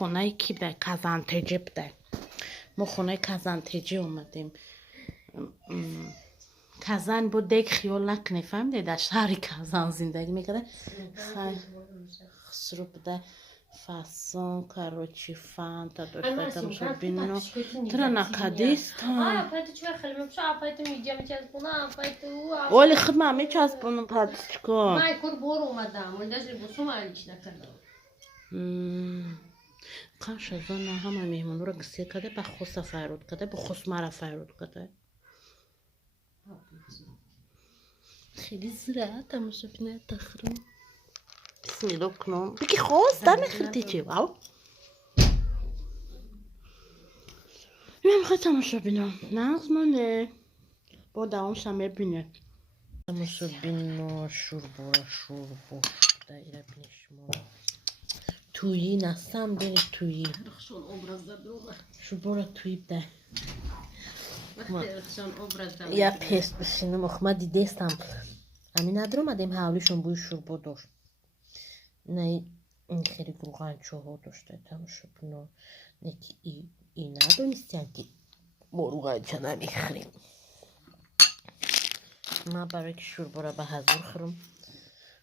خونه کی به کازانتجی بوده. ما خونه کازانتجی اومدیم. کازان بود دیگه خیال نکنه فهمیده در شهر کازان زندگی میکرده. خسرو بوده فاسون کاروچی فانتا داشته تماشا بینو ترا نکادیستان ولی خب من میچسبونم پاتچکو کاش از آن همه میمون رو گسیه کده به خوصا فرود کده به خوص مرا فرود کده خیلی زیره تماشا بینه تخرم بسم الله کنم بگی خوص در نخیرتی چی واو من میخواه تماشا بینم نغزمانه با دوام شمه بینه تماشا بینم شور بورا دایره بینشمون تویی نستم بینی تویی شور بورا تویی بده یا پیست بشینم اخما دیده استم همین ندارم ادیم حولیشون بوی شوربا داشت نه این خیلی روغن چوها داشته تماشا بینم نه که این ندونستیم که ما روغن چه نمیخریم من برای که شوربا را به حضور خورم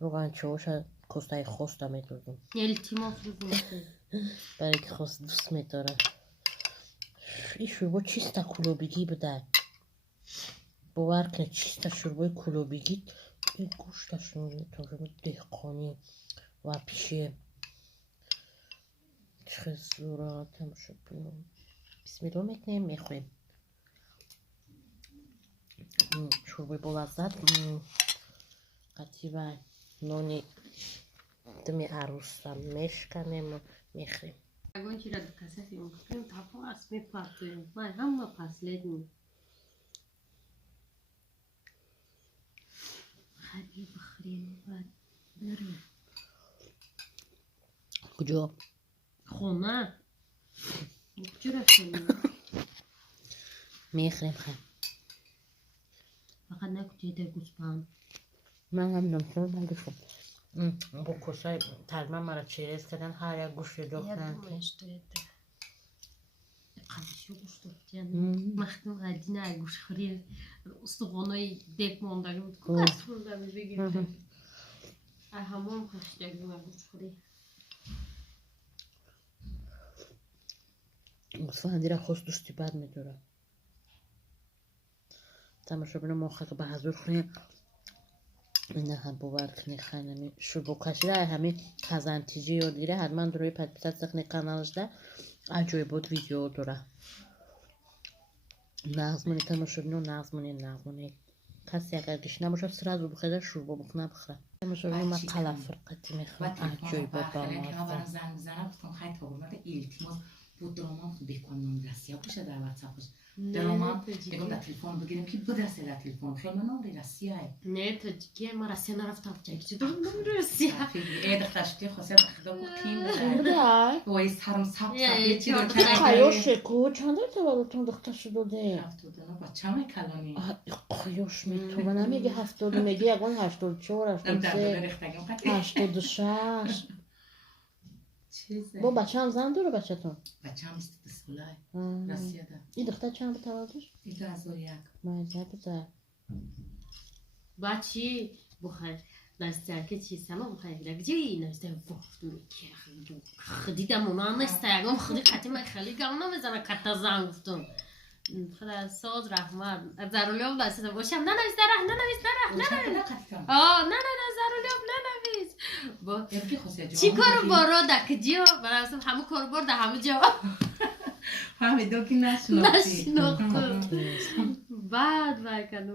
روغن چوهاش کستای خوست هم میدوزم برای که خوست دوست میداره این شوربا چیستا کلوبیگی بوده باور کنه چیستا شوربای کلوبیگی این گوشتشون میتونم دهقانی و پیشه چه زورا تماشا بینم بسم الله میکنیم میخویم شوربای با لذت قطعی و نونی دمی عروس هم میشکنیم و میخویم اگه چی را دکاسه فیلم کنیم تابو اسمی پارتویم ما هم پاسلیدیم خیلی بخوریم و بریم کجا؟ خونه کجا رفتیم؟ میخویم خیلی فقط نکجای در گوسپان من هم نمتون بلدشم با کسای تلمه مرا چیرز کردن هر یک گوش دوختن قدشو گوش دوختن مختم غدینه گوش خوری استخوانای دک موندگیم کاش خوردم بگیم همون خشتگیم گوش خوری مصفا هندی را خوست دوستی بد میداره تماشا بینه موخه که به حضور خونیم اینه هم باور کنی خیلی شروع کشی را همین کازانتجی یاد گیره حتما دروی پت سخنی کانالش ده عجوی بود ویدیو داره نغزمونی تماشا بینه نغزمونی کسی اگر گیش نباشه سر رو بخیده شروع بخونه بخوره تماشا بینه ما قلع فرقتی میخوام عجوی بود با ما بود درمان بکنم رسیا باشه در واتساپش درمان میگم در تلفن بگیریم که بدرسه در تلفن خیلی من رسیه نه تو که ما رسیا نرفتم چه تو رسیا اید خشتی خاصه بخدا کیم بده وای سرم سب یه چی رو خیاش کو چند تولدتون دختر شده 79 بچه‌م کلانی خیاش میتونه نمیگه 70 میگه یگان 84 86 با بچه هم زن داره بچه تون؟ بچه هم 23 ساله رسیه ده این دختر چند به تولدش؟ 2001 مایزه بده بچی بخیر نستر که چی سما بخیر گجی نستر گفتم که خدیدم اونا نسترگم خدی خاطی من خیلی گام نمیزنه کتا زن گفتم خدا ساز رحمت زرولیام دست باشم نه زرولیام ننویس با چی کارو بارا دکجیو براسم همه کار برده همه جا همه دو که نشناختی بعد کنم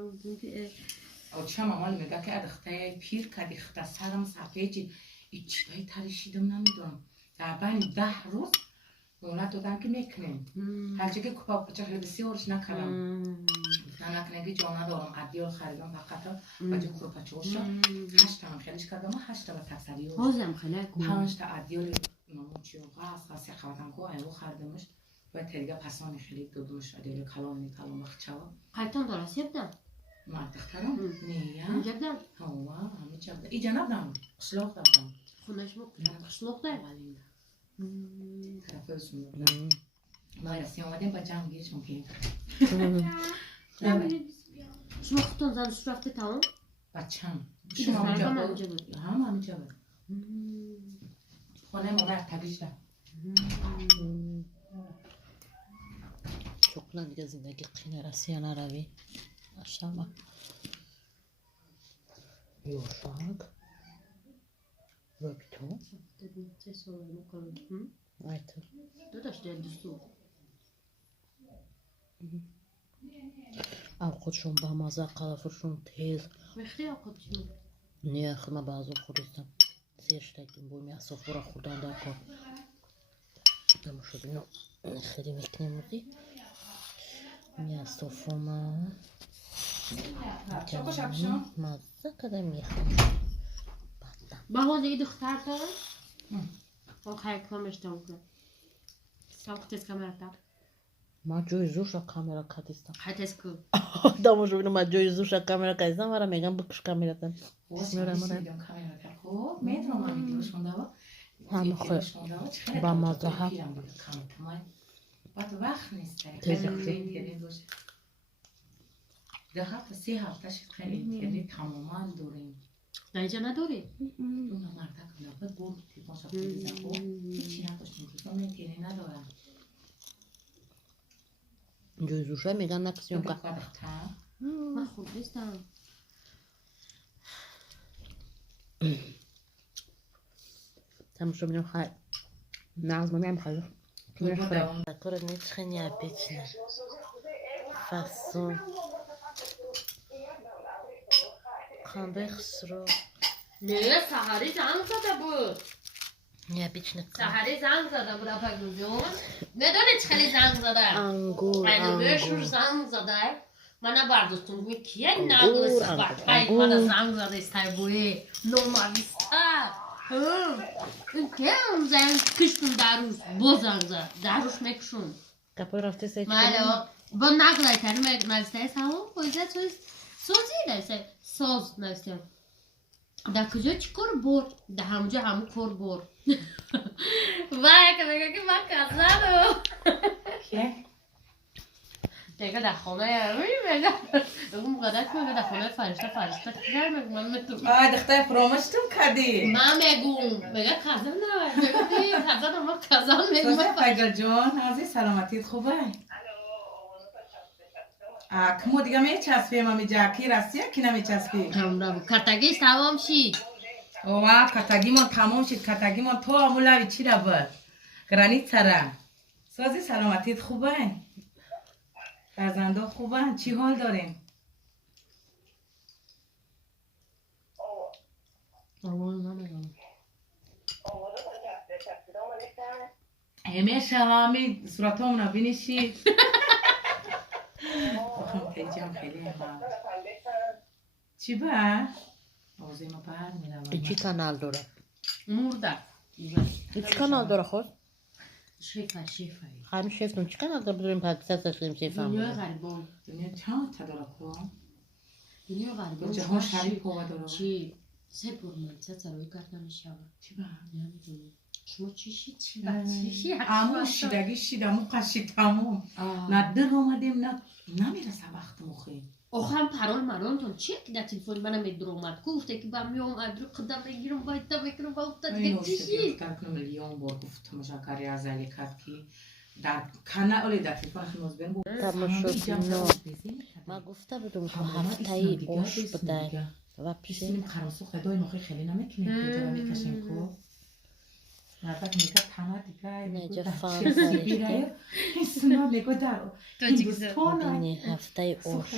او چه مامال میگه که ادخته پیر کردی خطه سرم سفیجی ای چیزایی تریشیدم نمیدونم در بین 10 روز اونها دادم که میکنیم هرچه که کپا بچه خیلی بسیارش نکردم نکنه که جا ندارم عدیال خریدم فقط بچه کروپچه هاش 8 تا هم خیلیش کردم و 8 تا به تفسری هاش بازم خیلی 5 تا عدیال نموچی و خاصی خواهدم که ایو خریدمش و تریگه پسانی خیلی دادمش عدیال کلام بخچه ها خیلیتان دارست یبدم ما دخترم نیا یبدم هوا همه چه بده ایجا نبدم قشلاق دادم خونش مو قشلاق ده دفعهشون بودن ما رسیم آمدیم با جمعگیرشون که شما خودتون زنش رفته تمام؟ بچم این شما دفعه همینجا هم بود همینجا بود. هم همینجا بود خونه ما مرتبیش ده çok lan دیگه زندگی قینه یا نروی ماشاءالله یوشاق رکتو چه سوال میکنم؟ aytı داداش دوستو avqotşun bamaza qalafırşun tez مختی آقا چی؟ niye xılma bazı xudistan serştekin bu miya sofura xudan da ko ama şu bino xiri meknemudi miya sofuma چاکو شبشون mazza kadar miyxam با حوض ای دختر دارم؟ اون خیلی کامش دارم کنم ساق تست کامرا تا ma joy zusha kamera kadistan خیلی تست کن damo şu bino ma joy zusha kamera kadistan vara megan bıkış kameratan واسه میدم کاملا تا خب میتونم من ویدیوشون دوا هم با مزاحم. بعد وقت نیست تزیق شد. اینترنت باشه 2 هفته 3 هفته شد خیلی اینترنت تماما داریم نه اینجا نداری؟ اون مرتا کنه بعد بود تلفن شب بزنم خب هیچی نداشتم تلفن اینترنت ندارم joy zusha megan naksiyonka من خوب نیستم tam şu bino xay nazma miyam xay Akora ne tchenia pechne. Fason. Qanday xisro. نه سحری زنگ زده بود Ne pechne. سحری زنگ زده بود اپاگون جون ندونه چه خیلی زنگ زده Angur. خیلی بهشون زنگ زده من برداشتم گوی کیه نگوی صحبت خیلی من زنگ زده استای بوی نومالیستا این که اون زنگ کشتون دروش با زنگ زد دروش مکشون Kapı rafte seçti. مالا با نگلای تری نوسته سامون پویزه سوزی نوسته ساز نوسته در کجا چی کار برد در همونجا همون کار برد وای که بگه که من کزنم که دیگه در خانه میگه اون مقدر که میگه در خانه فرشته کردم من میتونم دختر فراموشتم کردی من میگم میگه کزن نه میگه کزن ما کزن میگم سوزه فیگل جان عزیز سلامتیت خوبه کمو دیگه میچسبیم امی جاکی راستی کی نمیچسبی همراه کتگیش تمام شید اوه کتگیمان تمام شد کتگیمان تو امولاوی چی را بود گرانی سره سوزی سلامتیت خوبه فرزنده خوبه چی حال دارین همیشه همی صورت همون بینیشی بخم پیجم خیلی هم چی با؟ آوازه ما برد میروم İki kanal dora. مرده İki kanal dora خود. شیفه Hem şefim iki kanal da bilirim Pakistan seçtiğim şefim. دنیا غریبان دنیا چند تا داره خواه؟ دنیا غریبان جهان شریف خواه داره چی؟ سه برمان سه سروی کردن شب چی با؟ نمیدونم شما چی امو شیدگی شیدمو قشید تموم نه در آمدیم نه نمیرسه وقت مخی آخرم پرال مرانتون چیه که در تلفن منم ادرو اومد گفته که با میام ادرو قدم بگیرم باید تا بگیرم با افتاد دیگه چی شید؟ میلیون بار گفت مشاکری از علی کرد که در کانال در تلفن خیلی بین بود Tamam ما گفته بودم که هفته‌ای اوش بده و پیش پیشیم خراسو خدای مخی خیلی نمیکنیم کجا میکشیم کو نباید میگه تمام دیگه نجا فان چیزی بیره این سنا میگه در هندوستان bini haftayı oş.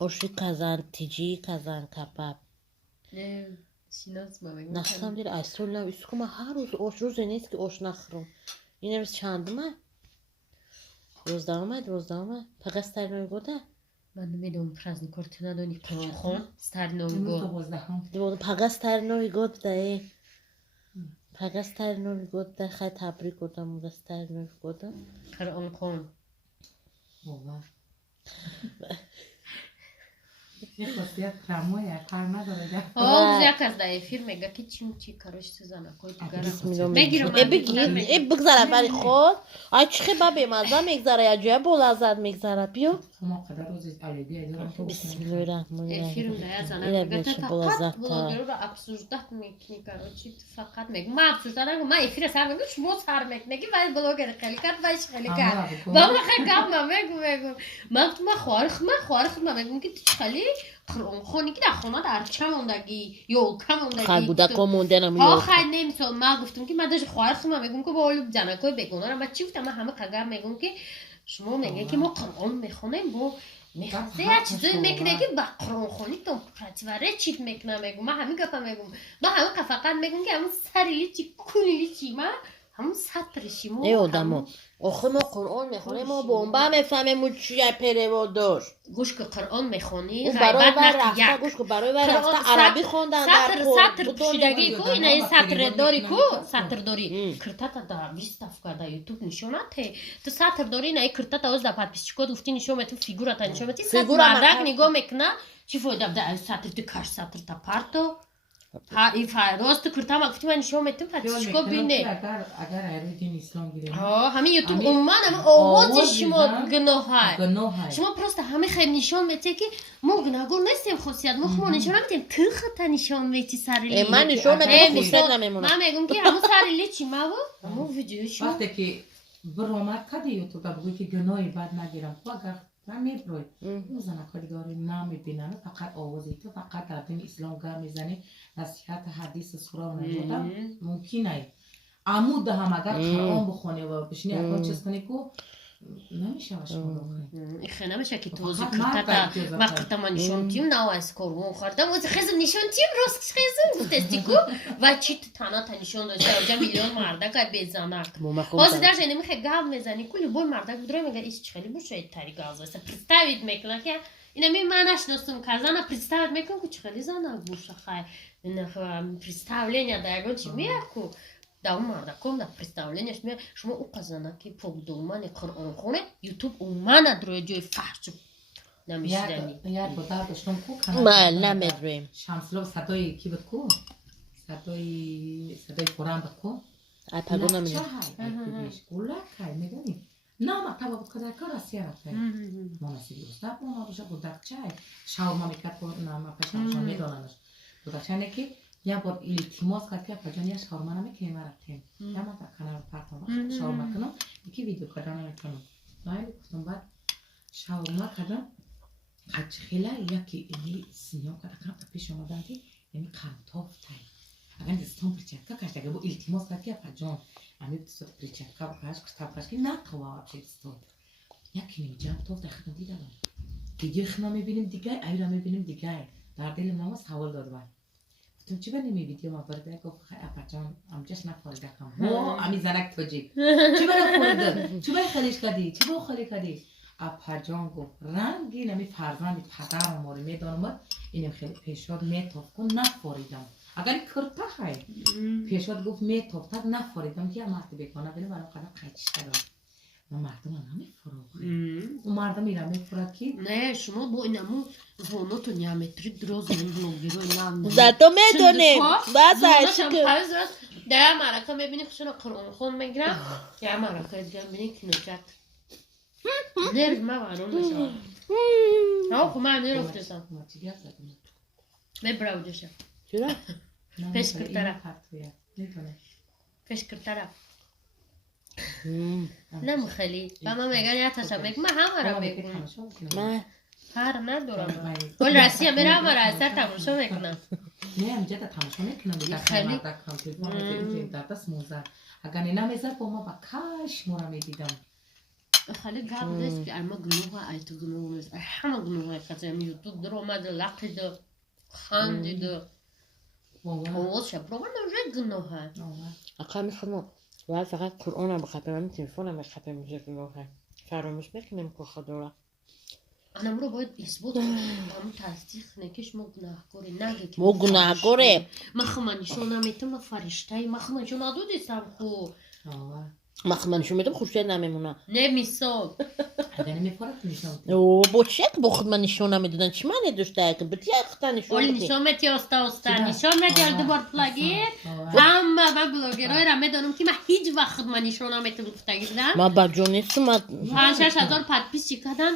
Oşu kazan tici kazan kapap. شناس ما بگم Naxsam deyir ay solla üskuma har roz oş roz نیست که oş naxırım. Yine biz çandımı. روزنامه پگستر نمیگوده من نمیدونم پرازنی کارت نداری قرآن خون ستر نمیگو دیوونه پگستر نمیگوده پگستر نمیگوده خیلی تبریک گفتم مگستر نمیگوده قرآن خون این خاصیت رمویه کار نداره. آه یک از در افیر میگه که چی کارش سزنه کوی دیگرم میگیرم بگذاره برای خود آی چی خیلی به مزه میگذاره یا جوه بلازد میگذاره بیا ما قدر روز علیدی دارم تو بسم الله الرحمن افیر الرحیم میگه زنه اینه میگه بشه فقط بلازد بلاگر رو افسوردت میکنی کارچی فقط میگه ما افسوردن نگم ما افیر سر میگم شما سر میکنی که باید بلاگر خیلی کرد باید خیلی کرد با ما خیلی گم میگم ما خوارخ ما میگم که تو خیلی خونی که در خونه در چه موندگی یولکا موندگی خیلی بودک ها مونده ها نمیاد خیلی نمیتون ما گفتم که من داشت خوارخ ما میگم که با اولو جنکای بگونه را ما چی گفتم من همه قگم میگم که شما میگه که ما قرآن میخونیم با میخواسته یه چیزی میکنه که با قرآن خونی تون پرتوره چیت میکنه میگم من همین گفت میگم ما همین فقط میگم که همون سریلی چی کلیلی چی ما همون سطرشی مو ای آدمو آخه ما قرآن میخونیم ما بومبا میفهمیم اون چیه پره و داشت گوش که قرآن میخونی اون برای غیبت بر نکن رفته یک گوش که برای بر رفته عربی خوندن در سطر پوشیدگی کو اینا این سطر داری کو سطر داری کرتاتا دا ویستافکا دا یوتیوب نشونته تو سطر داری نه کرتاتا از دا подписчиков ufti нишомeti фигурата нишомeti сатр мардак нигоҳ мекуна чӣ фоида да сатр ду каш сатр та парто ها این راست کرتا ما گفتیم نشون میتونم подписчиков بینه اگر ایرو دین اسلام گیریم ها همین یوتیوب عموما هم آواز شما گناه شما پروست همه خیلی نشون میده که ما گناهگار نیستیم خاصیت ما خود نشون نمیدیم تو خطا نشون میدی سریلی من نشون میدم خاصیت نمیمونه من میگم که همون سریلی چی ما و همون ویدیو شما وقتی که برآمد کدی یوتیوب بگویی که گناهی بد نگیرم تو اگر نمیبروی اون زنکاری نمیبینن فقط آوازی تو فقط در دین اسلام گر میزنی نصیحت حدیث سورا نمیدن ممکنه عمود هم اگر قرآن بخونی و بشینی اگر چیز کنی که نمیشه شما بخونی خیلی نمیشه که توضیح کرتا وقتا من نشون تیم نواز کارون خوردم و خیزم نشون تیم راست خیزم گفت کو و چی تانا تا نشون داشته اونجا میلیون مردک بزنک باز در جنی میخه گام میزنی کلی بول مردک بدره میگه ایش خیلی بوشه تاری گاز است представить میکنه که اینا می منش دوستم казана представить میکنه که خیلی زنه بوشه خای اینا представление دارن چی میاکو да умарда комда представление шумо у казана ки погдумани қуръонхоне ютуб умана дрои ҷои фаҳш намешидани як бодар доштам ку بله نمیدونیم شمسلو صدای کی بود کو صدای قرآن بود کو ای پگو نمیدونیم گلکای میدونی نه مکتب بود کدای کار رسیه رفته ما نسیدی استاد ما بشه بودکچای شاورما میکرد که نه پشمشون میدوننش بودکچای که یا بار التماس کرد که پجان یا شاورما نمیکنیم رفتیم یا من کانال پارتم شاورما کنم یکی ویدیو کردن نمیکنم نه گفتم بعد شاورما کردم قچ خیلی یکی اینی سینیام کرد کنم تا پیش اومدن که یعنی قمتاف تای اگر دستم پرچکا کشته که با التماس کرد که پجان امی دستم پرچکا بخش کتاب کش که نه قوا بشه دستم یکی نمیجام توف داخل دیدم دیگه خنا میبینیم دیگه ایرا میبینیم دیگه در دل ما سوال داد بعد گفتم چی بنمی ویدیو ما برده گفت خیلی اپاجان امجاش نفاریده کم امی زنک توجی چی برای خورده چی برای خلیش کردی چی برای خالی کردی اپاجان گفت رنگی نمی فرزند پدر موری میدانم اینم خیلی پیشاد میتاف کن نفاریدم اگر کرتا خیلی پیشاد گفت میتاف تا نفاریدم که مرد بکنه بله برای قدم قیچش کردم مردم نمیفروخه اون مردم میرم میفروخه کی نه شما با اینمون زوناتون یامتری دراز این بلوگیرو نام زاتو میدونیم بس عشق در مرکه میبینی که شما قرآن خون میگیرم یا مرکه دیگه میبینی که نکت نرو ما وارون نشم ها خو من نرفتم میبراو جوشم چرا؟ پیش کرتره پیش کرتره نم خیلی و ما میگن یا تشبک ما همه را میکنم من هر ندارم کل راسیه میرم و راسیه تماشا میکنم نه امجا تماشا میکنم دیگه خیلی دکم تلفن میگیرم در دست موزه اگر نمیزد با ما با کاش مورا میدیدم خیلی گاب دست که اما گنوه ای تو گنوه نیست همه گنوه خاطر یوتیوب در اومد لقید خاندید آواز شد برای من گنوه اقا میخوام باید فقط قرآن رو بخطه من تلفنم بخطه میشه گنوه فراموش میکنم که خدا انا مرو باید اثبات کنم تصدیق نکش ما گناهکاری نگه که ما گناهکاره ما خمانشون نمیتونم ما فرشته ما خمانشون ندو دیستم خو ما خمانشون میتونم خوشته نمیمونه نمیسان اگر نمیفرق نشون او بوشک بخود من نشون نمیدادن چی من نداشته که بتی اختا نشون اولی بدی نشون میتی استا چرا؟ نشون میتی آه. دوبار پلاگیر آه. همه و بلوگرای را میدونم که من هیچ وقت من نشون نمیتی گفتگیدم من بجا نیستم من 5,000 پادپیس چیکادن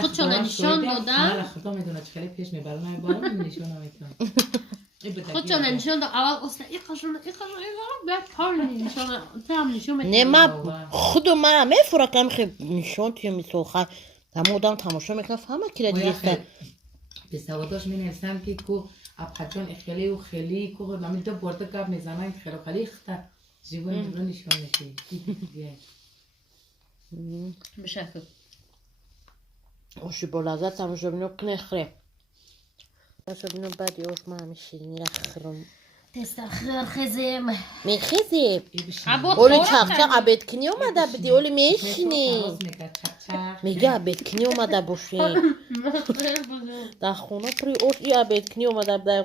خودشون نشون دادن خدا میدونه چه پیش میبرن نمیبرن نشون نمیدن خودشون نشون داد اول استا این قشون بعد کار نشون تام نشون میتی نه من خودم من میفرقم خیلی نشون توی میسوخه تمام آدم تماشا میکنم فهمه که دیگه به سواداش می نویسم که کو ابخجان خیلی و خیلی کو نمیده برده کب میزنن خیلی خیلی خطر جیبون جیبون نشون میشه بشکل اوشی با لذت تماشا بینو کنه خره تماشا بینو بعدی اوش من همه شیرینی را خرم تستخر خزم میخیزی ابو اولی خورا چاق چاق عبید کنی اومده بدی اولی میشینی میگه میگه عبید کنی اومده باشی در خونه پری اوش ای عبید کنی اومده